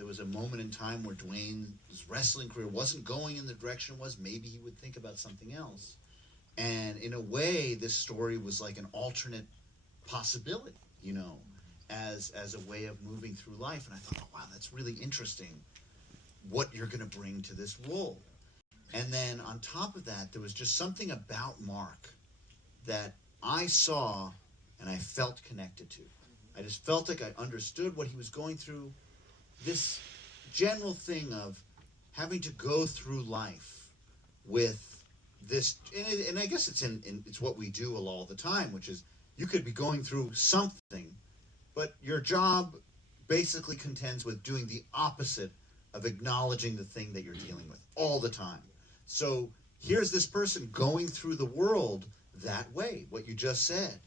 a moment in time where Dwayne's wrestling career wasn't going in the direction it was. Maybe he would think about something else. And in a way, this story was like an alternate possibility, you know, as a way of moving through life. And I thought, oh, wow, that's really interesting what you're going to bring to this role. And then on top of that, there was just something about Mark that I saw and I felt connected to. I just felt like I understood what he was going through. This general thing of having to go through life with this, and I guess it's what we do all the time, which is you could be going through something, but your job basically contends with doing the opposite of acknowledging the thing that you're dealing with all the time. So here's this person going through the world that way, what you just said.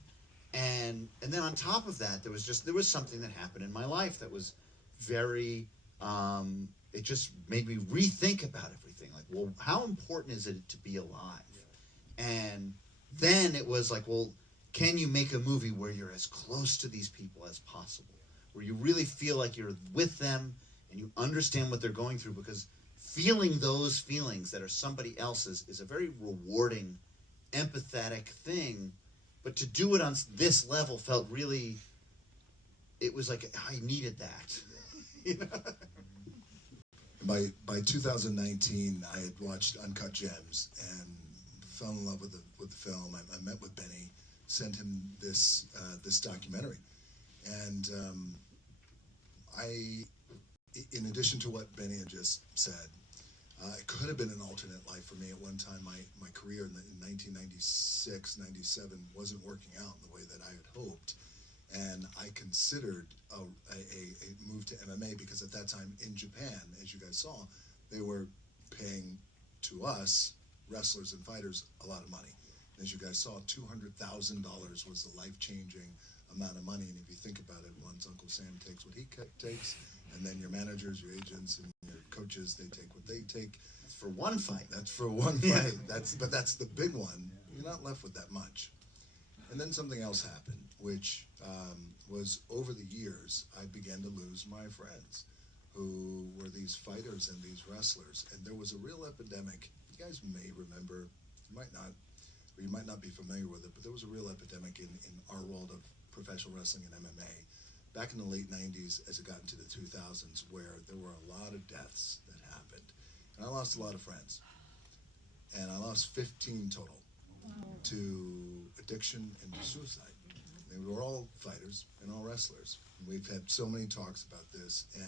And then on top of that, there was something that happened in my life that was very, it just made me rethink about everything. Like, well, how important is it to be alive? And then it was like, well, can you make a movie where you're as close to these people as possible? Where you really feel like you're with them and you understand what they're going through, because feeling those feelings that are somebody else's is a very rewarding, empathetic thing. But to do it on this level felt really, it was like I needed that. You know? By 2019, I had watched Uncut Gems and fell in love with the film. I met with Benny, sent him this documentary, and in addition to what Benny had just said, it could have been an alternate life for me at one time. My career in 1996, 97 wasn't working out in the way that I had hoped. And I considered a move to MMA because at that time in Japan, as you guys saw, they were paying to us, wrestlers and fighters, a lot of money. And as you guys saw, $200,000 was the life-changing amount of money. And if you think about it, once Uncle Sam takes what he takes, and then your managers, your agents, and your coaches, they take what they take. That's for one fight. That's for one fight. But that's the big one. You're not left with that much. And then something else happened, which was over the years, I began to lose my friends who were these fighters and these wrestlers. And there was a real epidemic. You guys may remember, you might not, or you might not be familiar with it, but there was a real epidemic in our world of professional wrestling and MMA back in the late 90s as it got into the 2000s, where there were a lot of deaths that happened. And I lost a lot of friends. And I lost 15 total to addiction and to suicide. They were all fighters and all wrestlers. And we've had so many talks about this. And